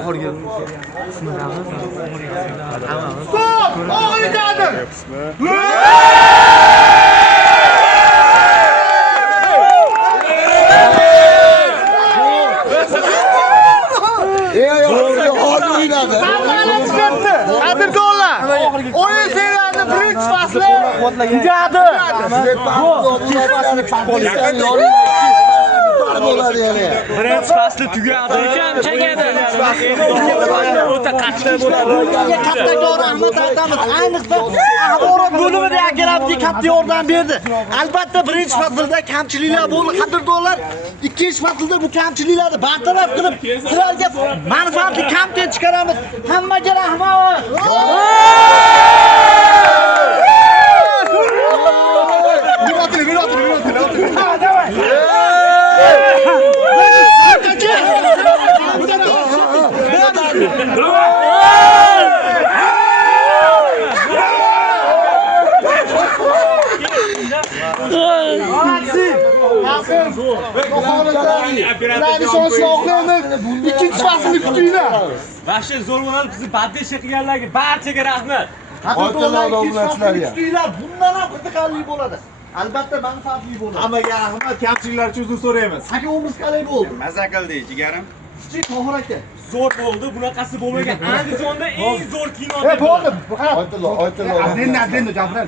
oxirgi qismidamiz. Oxirgi kadr. Qadrdonlar, o'yin seriyasi birinchi fasli tugadi. Birinchi fasli tugadi. O'ta qattiq bo'ladi. Kattakon rahmat aytamiz. Ayniqsa axborot bo'limida akalarga katta yordam berdi. Albatta birinchi faslda kamchiliklar bo'ldi, qadrdonlar. Ikkinchi faslda bu kamchiliklarni bartaraf qilib, sizlarga manfaatli kontent chiqaramiz. Hammaga rahmat. İkinci faslını kutuyorlar. Vahshiy zo'r bo'ladi. Bizni baddiy qilganlarga barchaga rahmat. Qadrdonlar ikkinchi faslni kutinglar. Bundan ham qiziqarli bo'ladi. Albatta manfaatli bo'ladi. Hammaga rahmat, kamchiliklar uchun uzr so'raymiz. Akao'miz qalay bo'ldi? Maza qildi, jigarim. Kichik Tohir aka. Zo'r bo'ldi. Bunaqasi bo'lmagan. Andijonda eng zo'r kino. Bo'ldi. Aytilla. Adinni, gapirar.